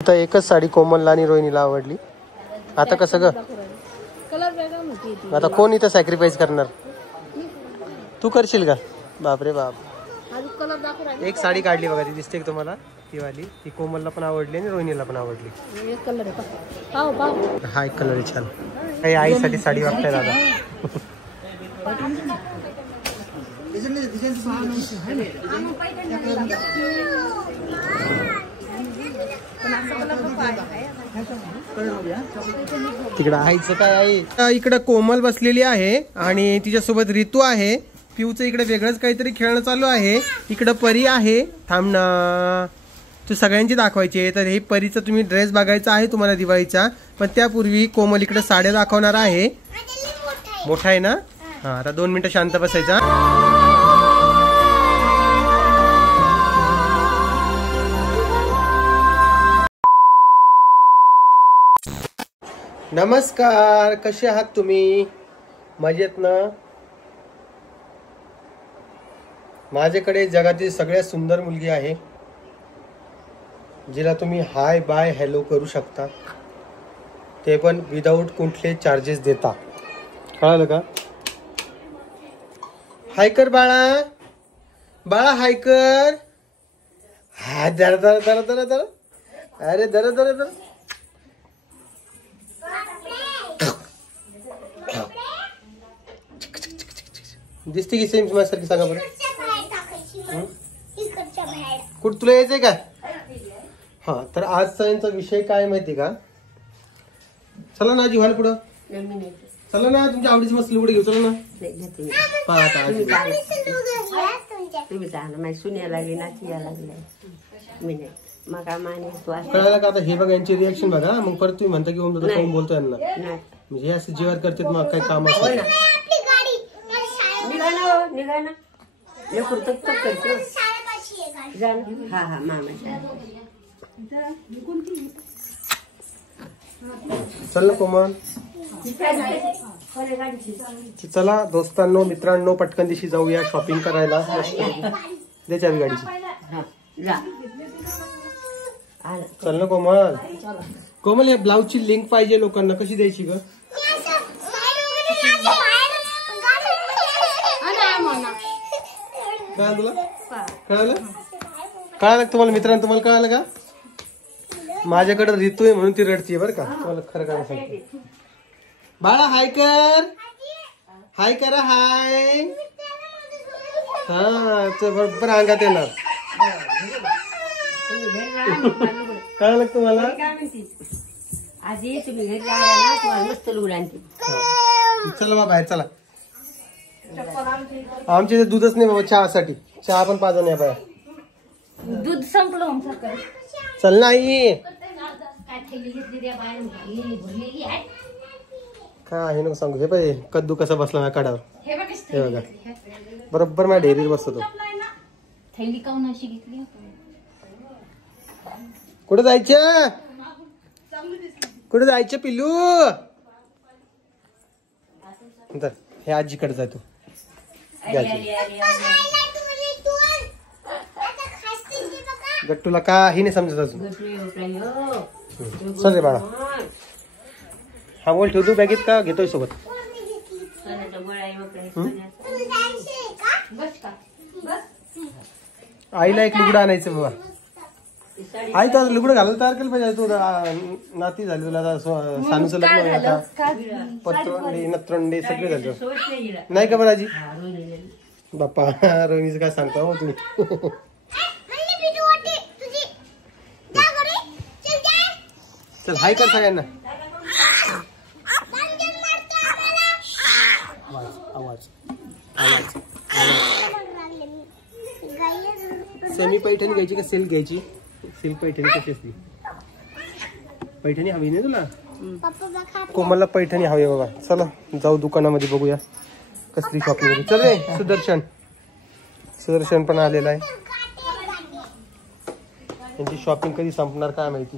आता एकच साडी कोमलला आणि रोहिणीला आवडली. आता कसं ग? आता कोण इथं सॅक्रिफाईस करणार? तू करशील का? बापरे बाप. एक साडी काढली बघा, ती दिसते तुम्हाला, ती वाली. ती कोमलला पण आवडली आणि रोहिणीला पण आवडली. हा एक कलर आहे छान. काही आईसाठी साडी वागताय दादा. तिकडं आईचं काय आहे. इकडं कोमल बसलेली आहे आणि तिच्यासोबत ऋतू आहे. पिऊचं इकडे वेगळंच काहीतरी खेळणं चालू आहे. इकडं परी आहे. थांब ना, तू सगळ्यांची दाखवायची. तर हे परीचा तुम्ही ड्रेस बघायचा आहे तुम्हाला दिवाळीचा. पण त्यापूर्वी कोमल इकडे साड्या दाखवणार आहे. मोठा आहे ना? हा, आता 2 मिनिटं शांत बसायचा. नमस्कार, कसे आहात तुम्ही? मजेत ना? माझ्याकडे जगातील सगळ्यात सुंदर मुलगी आहे, जिला तुम्ही हाय बाय हॅलो करू शकता, ते पण विदाऊट कुठले चार्जेस देता. कळलं का? हाय कर बाळा, बाळा हाय कर. हा दर दर दर दर दर, अरे दर दर दर. दिसते की सेम माझ्यासारखी? सांगा बरं. कुठं तुला यायचंय का? हा, तर आजचा यांचा विषय काय माहिती का? चला ना आजी, व्हाल पुढं चला ना, तुमच्या आवडीची मस्त लुगडे घेऊ. चला ना. कळायला का आता? हे बघा यांची रिएक्शन बघा. मग परत तुम्ही म्हणता की ओम दादा कोण बोलतो यांना, म्हणजे असं जीवार करतात. मग काय काम असतं? चल ना कोमल. चला दोस्तांनो, मित्रांनो, पटकन दिवशी जाऊया शॉपिंग करायला. दे चावी गाडीची. चल ना कोमल. कोमल, या ब्लाऊजची लिंक पाहिजे लोकांना. कशी द्यायची ग? कळालं तुला? कळालं? कळालं तुम्हाला मित्रांनो? तुम्हाला कळालं का? माझ्याकडे ऋतू आहे म्हणून ती रडतीये बरं का. तुम्हाला खरं काय सांगते. बाळा हाय कर, हाय करा, हाय. हा, बरोबर अंगात येणार. कळालं तुम्हाला? चला बाबा बाहेर चला. आमच्या इथे दूधच नाही बाबा चहासाठी. चहा पण पाजा नाही बाया. दूध संपलं. चल नाही काय हे नको सांगू. हे पाहिजे कद्दू कसा बसला माझ्या काढावर. हे बघा बरोबर माझ्या डेअरीवर बसतो. थैली काऊन अशी घेतली? कुठे जायचं? कुठे जायचं पिल्लू? हे आजीकडे जातो. गट्टूला काही नाही समजत अजून. चल रे बाळा. हा बोल ठेवतो बॅगेत का घेतोय सोबत? आईला एक लुगडं आणायचं बाबा. आई तर लुगडं घालायला तयार केलं पाहिजे. तू नाती झाली तुला. सानूचं लग्न आता पत्रंडे नत्रंडे सगळे झालं नाही का बरं आजी? बाप्पा रोहिणीचं काय सांगता हो तुम्ही. चल हाय कर सगळ्यांना. आवाज आवाज. सेमी पैठणी घ्यायची का सिल्क घ्यायची? सिल्क पैठणी कशी असते? पैठणी हवी नाही तुला? कोमलला पैठणी हवी बाबा. चला जाऊ दुकानामध्ये बघूया कसली शॉपिंग. चल रे सुदर्शन. सुदर्शन पण आलेला आहे. त्यांची शॉपिंग कधी संपणार काय माहिती.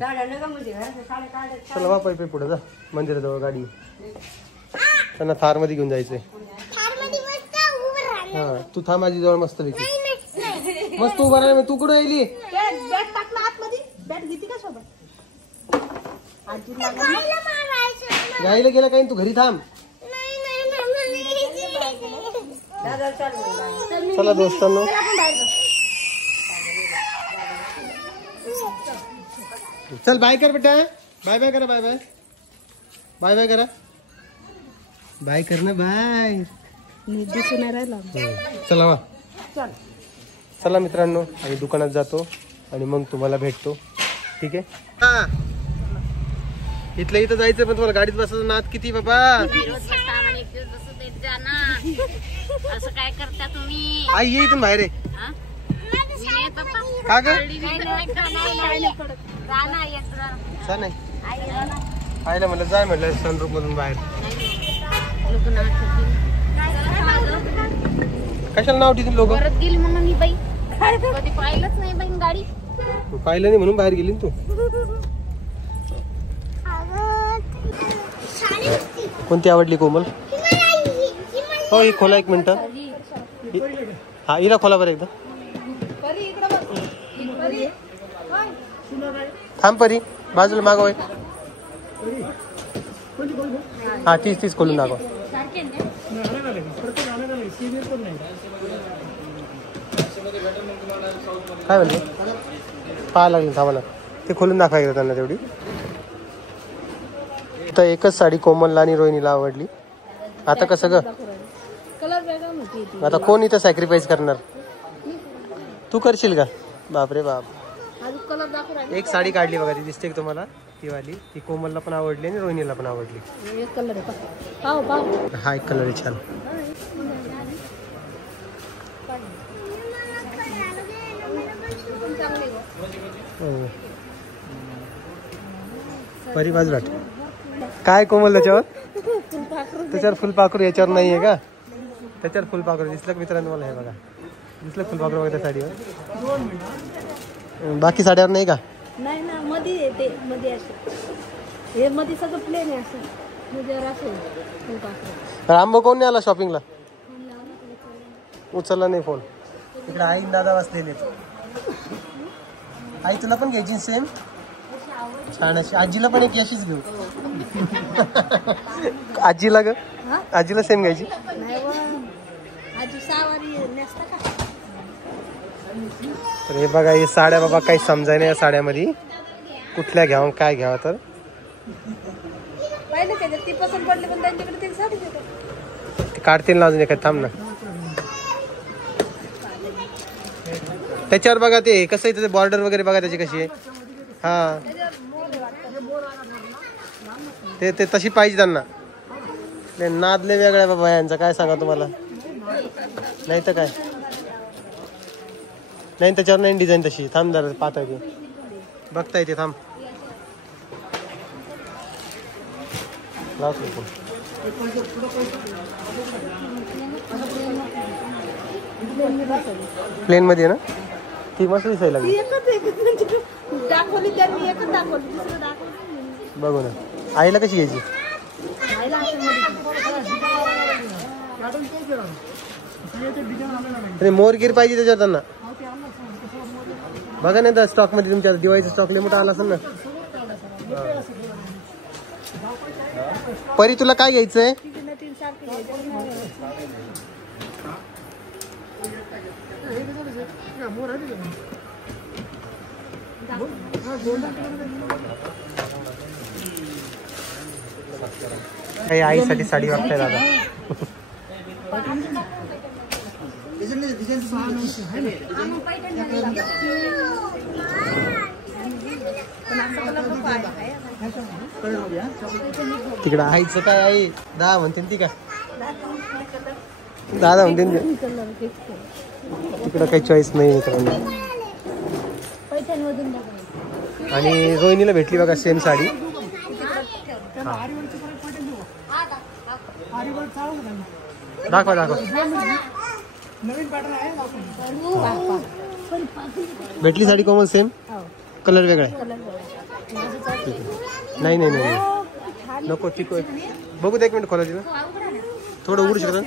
चला बा पै पुढे जा मंदिराजवळ गाडी. त्यांना थार मध्ये घेऊन जायचंय. हा तू थांब माझी जवळ मस्त पैकी. मस्त उभा राहा. तू कुठं राहिली? गाईला गेला काही तू घरी थांब. चला दोस्तांनो, चल बाय कर बेटा. बाय बाय करा. बाय बाय बाय बाय करा. बाय कर ना. बाय. चला वा. चला मित्रांनो, आम्ही दुकानात जातो आणि मग तुम्हाला भेटतो. ठीक आहे. हा इथलं इथं जायचं, पण तुम्हाला गाडीत बसायचं नाद किती बाबा. असं काय करता तुम्ही? आई ये इथून बाहेर आहे. का ग नाही आईला म्हटलं जाय, म्हटलं सनरूफ मधून बाहेर. कशाला नाव ठेवतील लोक? परत गेली म्हणून मी बाई कधी पाहिलंच नाही बाई गाडी. पाहिलं नाही म्हणून बाहेर गेली ना तू. कोणती आवडली कोमल? हो ही खोला, 1 मिनिट. हा हिला खोला बरं एकदा. थांब परी, बाजूला मागव. हा तीच खोलून दाखव. काय म्हणते? पाहा लागेल थांबा. ते खोलून दाखवायचं त्यांना तेवढी. तर एकच साडी कोमलला आणि रोहिणीला आवडली. आता कसं ग? आता कोण इथं सॅक्रिफाईस करणार? तू करशील का? बापरे बाप. एक साडी काढली बघा, ती दिसते तुम्हाला, ती वाली. ती कोमलला पण आवडली आणि रोहिणीला पण आवडली. हा एक कलर आहे छान. परी बाजूला. काय कोमल त्याच्यावर फुलपाखरू याच्यावर नाहीये का? त्याच्यावर फुलपाखरू दिसलं का मित्रांनो? मला हे बघा, दिसलं फुलपाखरू बघा त्या साडीवर. बाकी साड्यावर नाही का? नाही ना, मध्ये येते, मध्ये असं हे मध्ये सगळं प्लेन आहे असं, मध्ये असं फुलपाखरू. रामभाऊ कोण नाही आला शॉपिंगला? उचलला नाही फोन. इकडे आई दादा वाचलेले. आई तुला पण घ्यायची सेम छान अशी? आजीला पण एक अशीच घेऊ. आजीला ग? आजीला सेम घ्यायची. तर हे बघा, हे साड्या बाबा काही समजाय नाही या साड्यामध्ये कुठल्या घ्यावं काय घ्यावं. तर काढतील ना अजून एखादी. थांब ना. त्याच्यावर बघा ते कसं आहे, त्याचे बॉर्डर वगैरे बघा त्याची कशी आहे. हा ते तशी पाहिजे त्यांना. नादले वेगळ्या बाबा यांचा, काय सांगा तुम्हाला. नाही तर काय, नाही त्याच्यावर नाही डिझाईन तशी. थांब जरा पाहता येते, बघता येते. थांब प्लेन मध्ये ना, ती मस्त दिसायला लागली. बघू ना आईला कशी घ्यायची. अरे मोरगिर पाहिजे त्याच्यावर त्यांना. बघा नाही तर स्टॉक मध्ये तुमच्या दिवाळीचा स्टॉक लय मोठा आला असेल ना. परी तुला काय घ्यायचंय? काही आईसाठी साडी वाटतंय दादा. तिकडं आईचं काय आई दहा म्हणते ती का? दादा म्हणते तिकडं काही चॉईस नाही मित्रांनो. आणि रोहिणीला भेटली बघा सेम साडी. दाखवा दाखवा. भेटली साडी कोमल सेम, कलर वेगळा आहे. नाही नाही नाही नको ती बघू दे. 1 मिनिट खोला तिला. थोडं उघडू शकतं.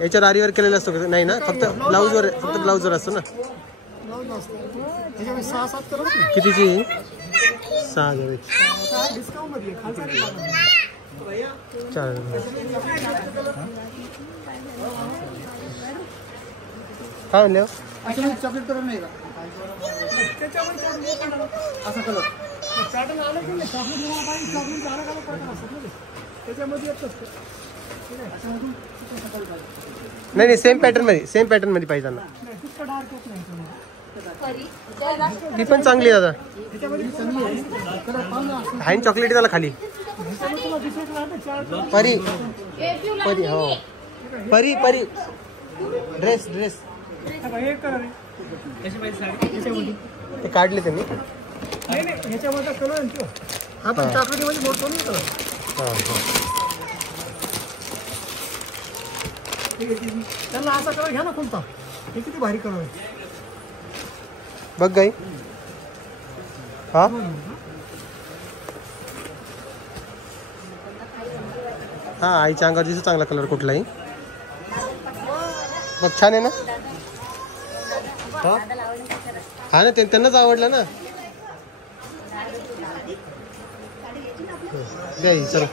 याच्यावर आरीवर केलेलं असतो नाही ना? फक्त ब्लाऊजवर असतो ना. कितीची? 6 घ्यावेत. चालेल. काय म्हणले चॉकलेट कलर नाही का असा कलर पॅटर्न आलं की नाही चॉकलेट त्याच्यामध्ये नाही सेम पॅटर्न मध्ये पाहिजे ना. ती पण चांगली आहे दादा. हाय चॉकलेट त्याला खाली परी परी हो परी परी ड्रेस ड्रेस ते काढले त्यांनी. आपण चॉकलेटीमध्ये मोडतो नाही कलर. त्यांना असा कलर घ्या ना कोणता. हे किती भारी कलर आहे बघ गाई. हा हा आईच्या अंगावर दिसतो चांगला कलर कुठलाही. बघ छान आहे ना. हा ना त्यांनाच आवडलं ना. द्या चलो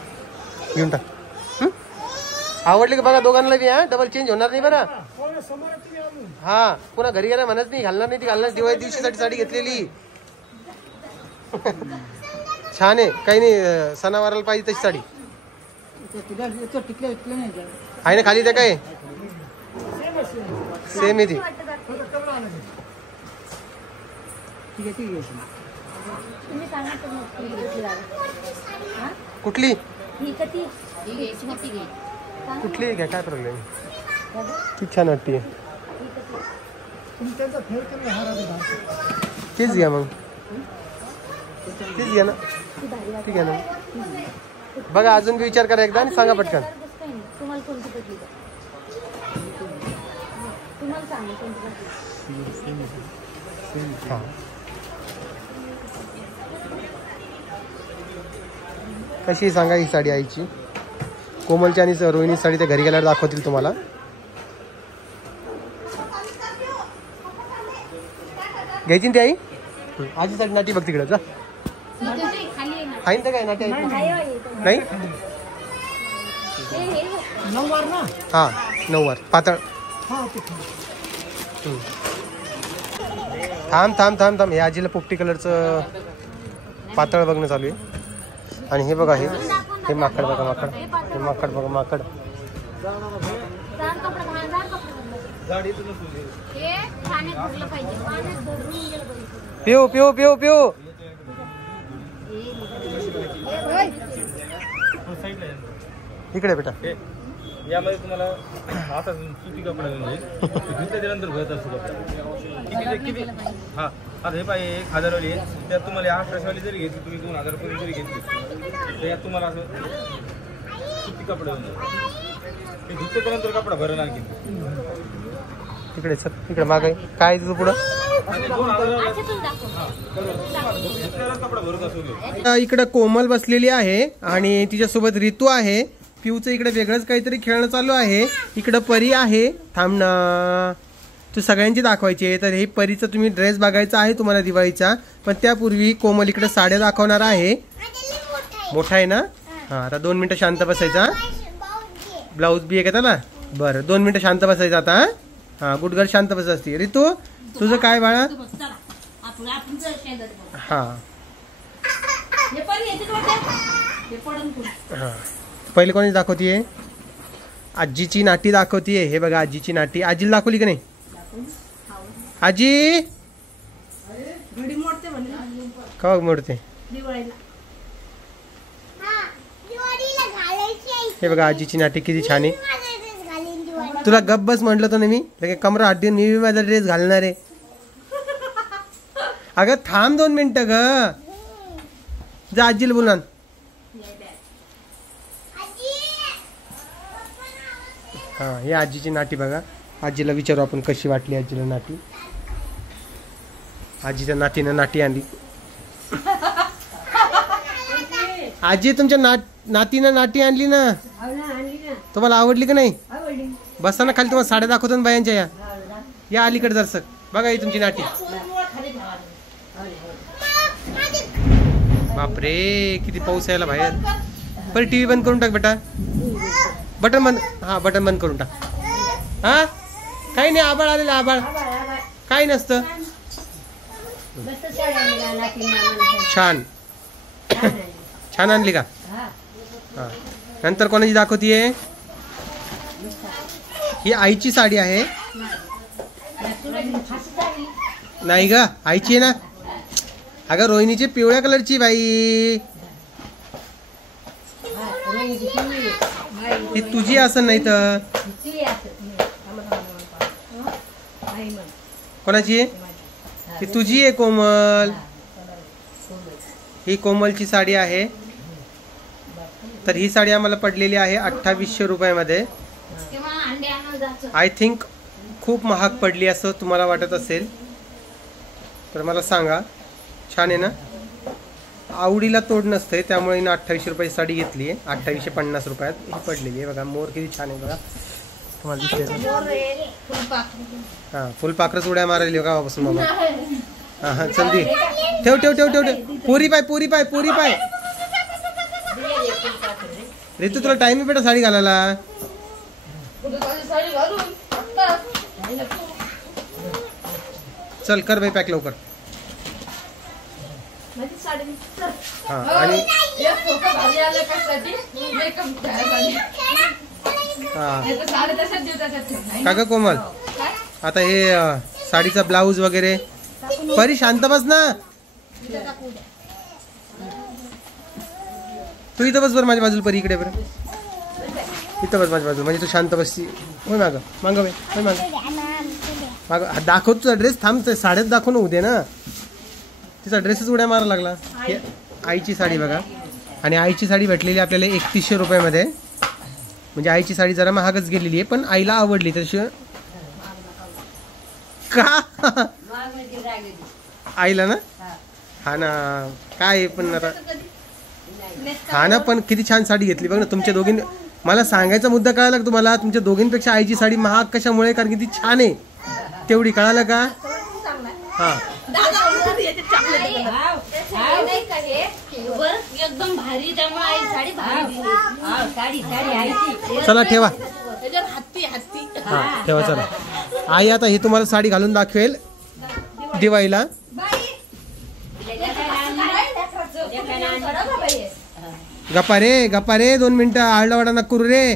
घेऊन टाक. आवडले की बघा दोघांना बी. हा डबल चेंज होणार नाही बरं. हा पुन्हा घरी गेला म्हणत नाही घालणार नाही. ती घालणार दिवाळी दिवशीसाठी साडी घेतलेली. छान आहे काही नाही. सणावाराला पाहिजे तशी साडी आहे ना खाली. त्या काय सेम आहे ती. कुठली कुठली घ्या काय प्रॉब्लेम. ती छान वाटते. तीच घ्या मग. तीच घ्या ना. ठीक आहे ना. बघा अजून बी विचार करा एकदा आणि सांगा पटकन. कशी सांगा ही साडी आईची. कोमलची आणि रोहिणी साडी त्या घरी गेल्यावर दाखवतील तुम्हाला. घ्यायची ना ती आई. आजी साडी नाटी बघ तिकडे जा. आहे ना काय नाटी नाही. हा 9 वार पातळ. थांब थांब थांब थांब. हे आजीला पोपटी कलरचं पातळ बघणं चालू आहे. आणि हे बघा हे माकड बघा माकड. हे माकड बघा माकड. पिऊ पिऊ पिऊ पिऊ. इकडे बेटा. यामध्ये तुम्हाला आता सुती कपडा धुतल्यानंतर भरत असतो कपडा किती. हा आता हे पाहिजे 1000 वाली आहे. त्यात तुम्हाला 800 वाली जरी घेतली तुम्ही 2000 पर्यंत जरी घेतली तर यात तुम्हाला असं सुती कपडा हे धुतल्यानंतर कपडा भरण आणखी. तिकडे सर तिकडे माग काय तुझं पुढं. इकडं कोमल बसलेली आहे आणि तिच्यासोबत रितू आहे. पिऊचं इकडे वेगळंच काहीतरी खेळणं चालू आहे. इकडं परी आहे. थांब ना तू सगळ्यांची दाखवायची आहे. तर हे परीचं तुम्ही ड्रेस बघायचा आहे तुम्हाला दिवाळीचा. पण त्यापूर्वी कोमल इकडे साड्या दाखवणार आहे. मोठा आहे ना. हा आता 2 मिनिटं शांत बसायचा. ब्लाऊज बी आहे का त्याला. बरं 2 मिनिटं शांत बसायचं आता. हा गुड गर्ल शांत बस असते. रितू तुझं काय बाळा. हा हा पहिले कोणी दाखवतीये. आजीची नाटी दाखवतीये. हे बघा आजीची नाटी. आजीला दाखवली का नाही. आजी का मोडते. हे बघा आजीची नाटी किती छान आहे. तुला गप बस म्हटलं तर मी कमरा हात देऊन मी माझा ड्रेस घालणार आहे. अगं थांब 2 मिनिटं ग. जा आजीला बोला. हा ही आजीची नाटी बघा. आजीला विचारू आपण कशी वाटली आजीला नाटी. आजीच्या नातीनं नाटी आणली. आजी तुमच्या नातीनं नाटी आणली ना. तुम्हाला आवडली का नाही. बसा ना खाली. तुम्हाला साड्या दाखवतो ना बायांच्या. या अलीकडे जरसक बघा ही तुमची नाटी. बापरे किती पाऊस यायला बाहेर. बरं टीव्ही बंद करून टाक बेटा. बटन बंद. हा बटन बंद करून टाक. हा काही नाही आबाळ आलेलं आबाळ काही नसतं. छान छान आणली का. हा नंतर कोणाची दाखवतीये. ही आईची साडी आहे. नाही ग आईची आहे ना. अगं रोहिणीची पिवळ्या कलरची बाई. ती तुझी असं नाही तर कोणाची आहे. ती तुझी आहे कोमल. ही कोमलची साडी आहे. तर ही साडी आम्हाला पडलेली आहे 2800 रुपयामध्ये. आय थिंक खूप महाग पडली असं तुम्हाला वाटत असेल तर मला सांगा. छान आहे ना. आवडीला तोड नसते त्यामुळे ना 2800 रुपयाची साडी घेतली आहे. 2850 रुपयात ही पडलेली आहे. बघा मोर किती छान आहे बघा. तुम्हाला दिसते. हा फुलपाखरच उड्या मारायली का बापासून बाबा. हा हा चल दे. ठेव ठेव ठेव ठेव ठेव. पुरी पाय पुरी पाय पुरी पाय. ऋतू तुला टाइम आहे बेटा साडी घालायला. चल कर बाई पॅक लवकर. हा आणि का ग कोमल आता हे साडीचा ब्लाऊज वगैरे. परी शांत बस ना. तू इथं बस बरं माझ्या बाजूला. परी इकडे बरं इथं बस माझ्या बाजूला म्हणजे तू शांत बसती. होय माग माग होय माग माग. दाखव तुझा ड्रेस. थांब साड्यात दाखव ना उद्या ना. तिचा ड्रेसच उड्या मारा लागला. हे आईची साडी बघा. आणि आईची साडी भेटलेली आपल्याला 3100 रुपयामध्ये. म्हणजे आईची साडी जरा महागच गेलेली आहे पण आईला आवडली तशी. का आईला ना. हा ना काय पण आता. हा ना पण किती छान साडी घेतली बघ ना तुमच्या दोघीं. मला सांगायचा मुद्दा कळाला का तुम्हाला. तुमच्या दोघींपेक्षा आईची साडी महाग कशामुळे कारण की ती छान आहे तेवढी. कळालं का. हा एकदम भारी त्यामुळे आई साडी भारी. चला ठेवा. हा ठेवा चला. आई आता ही तुम्हाला साडी घालून दाखवेल दिवाळीला. गप्पा रे 2 मिनिटं. आळडावाडा नको करू रे.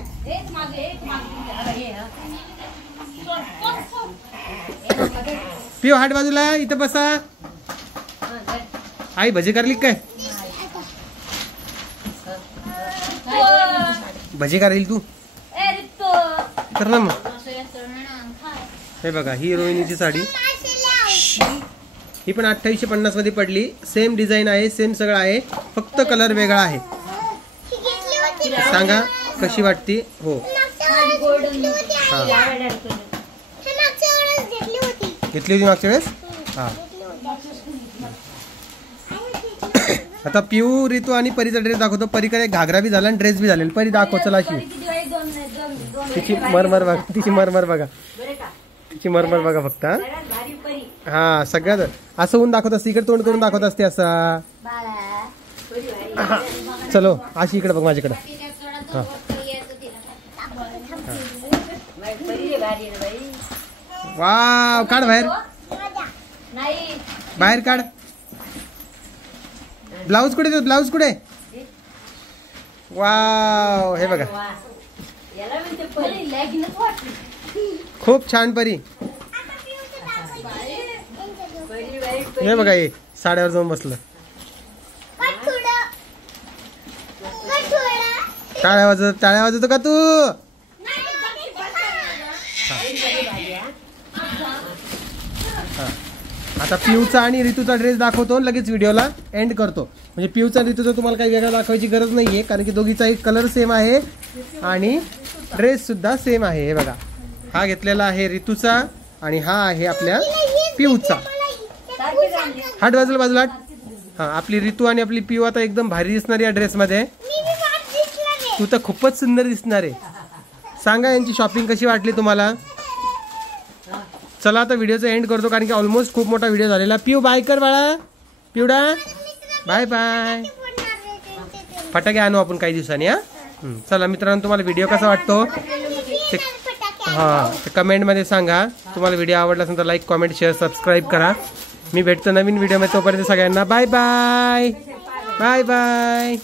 पिओ हाट बाजूला इथं बसा. आई भजी करली काय. भजी करायला तू कर ना मग. हे बघा ही रोहिणीची साडी. ही पण 2850 मध्ये पडली. सेम डिझाईन आहे सेम सगळं आहे फक्त कलर वेगळा आहे. सांगा कशी वाटते. हो घेतली होती मागच्या वेळेस. हा आता पिऊ ऋतू आणि परीचा ड्रेस दाखवतो. परीकडे घागरा बी झाला आणि ड्रेस बी झालेला. परी दाखव चला. अशी तिची मरमर बघा. तिची मरमर बघा. तिची मरमर बघा फक्त. हा सगळ्यात असं होऊन दाखवत असते. इकडे तोंड करून दाखवत असते असं. चलो अशी इकडे बघ माझ्याकडे. हा वाव काढ बाहेर. बाहेर काढ. ब्लाऊज कुठे. ब्लाऊज कुठे. वाव हे बघा खूप छान परी. हे बघा हे साड्यावर जाऊन बसलं. टाळ्या वाजवतो का तू. आता पिऊचा आणि ऋतूचा ड्रेस दाखवतो लगेच व्हिडिओला एंड करतो. म्हणजे पिऊचा ऋतूचा तुम्हाला काही वेगळा दाखवायची गरज नाहीये कारण की दोघीचा एक कलर सेम आहे आणि ड्रेस सुद्धा सेम आहे. हे बघा हा घेतलेला आहे ऋतूचा आणि हा आहे आपल्या पिऊचा. हाट बाजूला हाट. हा आपली ऋतू आणि आपली पिऊ आता एकदम भारी दिसणार या ड्रेस मध्ये. तू तर खूपच सुंदर दिसणार आहे. सांगा यांची शॉपिंग कशी वाटली तुम्हाला. चला आता व्हिडिओचा एंड करतो कारण की ऑलमोस्ट खूप मोठा व्हिडिओ झालेला. पिऊ बाय कर बाळा. पिवडा बाय बाय. फटाके आणू आपण काही दिवसांनी. हा चला मित्रांनो, तुम्हाला व्हिडिओ कसा वाटतो ते कमेंटमध्ये सांगा. तुम्हाला व्हिडिओ आवडला असेल तर लाईक, कमेंट, शेअर, सबस्क्राईब करा. मी भेटतो नवीन व्हिडिओमध्ये. तोपर्यंत सगळ्यांना बाय बाय बाय बाय.